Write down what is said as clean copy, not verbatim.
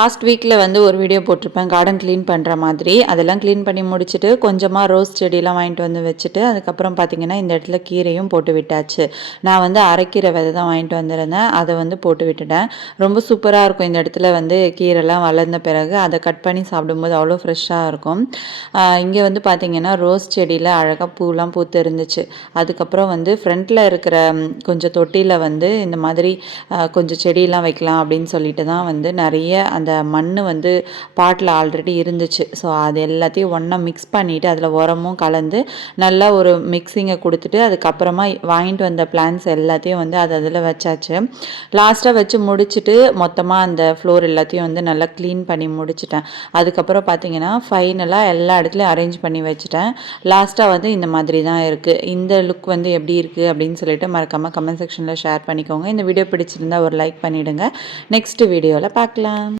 Last வீக்கில் வந்து ஒரு வீடியோ போட்டிருப்பேன் கார்டன் க்ளீன் பண்ணுற மாதிரி. அதெல்லாம் க்ளீன் பண்ணி முடிச்சுட்டு கொஞ்சமாக ரோஸ் செடியெல்லாம் வாங்கிட்டு வந்து வச்சுட்டு அதுக்கப்புறம் பார்த்திங்கன்னா இந்த இடத்துல கீரையும் போட்டு விட்டாச்சு. நான் வந்து அரைக்கீரை விதை தான் வாங்கிட்டு வந்திருந்தேன், அதை வந்து போட்டு விட்டுட்டேன். ரொம்ப சூப்பராக இருக்கும் இந்த இடத்துல வந்து கீரைலாம் வளர்ந்த பிறகு அதை கட் பண்ணி சாப்பிடும்போது அவ்வளோ ஃப்ரெஷ்ஷாக இருக்கும். இங்கே வந்து பார்த்திங்கன்னா ரோஸ் செடியில் அழகாக பூலாம் பூத்து இருந்துச்சு. அதுக்கப்புறம் வந்து ஃப்ரண்ட்டில் இருக்கிற கொஞ்சம் தொட்டியில் வந்து இந்த மாதிரி கொஞ்சம் செடியெல்லாம் வைக்கலாம் அப்படின்னு சொல்லிட்டு தான் வந்து நிறைய அந்த மண் வந்து பாட்டில் ஆல்ரெடி இருந்துச்சு. ஸோ அது எல்லாத்தையும் ஒன்றா மிக்ஸ் பண்ணிவிட்டு அதில் உரமும் கலந்து நல்லா ஒரு மிக்ஸிங்கை கொடுத்துட்டு அதுக்கப்புறமா வாங்கிட்டு வந்த பிளான்ஸ் எல்லாத்தையும் வந்து அதில் வச்சாச்சு. லாஸ்ட்டாக வச்சு முடிச்சுட்டு மொத்தமாக அந்த ஃப்ளோர் எல்லாத்தையும் வந்து நல்லா க்ளீன் பண்ணி முடிச்சிட்டேன். அதுக்கப்புறம் பார்த்தீங்கன்னா ஃபைனலாக எல்லா இடத்துலையும் அரேஞ்ச் பண்ணி வச்சுட்டேன். லாஸ்ட்டாக வந்து இந்த மாதிரி தான் இருக்குது. இந்த லுக் வந்து எப்படி இருக்குது அப்படின்னு சொல்லிட்டு மறக்காமல் கமெண்ட் செக்ஷனில் ஷேர் பண்ணிக்கோங்க. இந்த வீடியோ பிடிச்சிருந்தா ஒரு லைக் பண்ணிவிடுங்க. நெக்ஸ்ட் வீடியோவில் பார்க்கலாம்.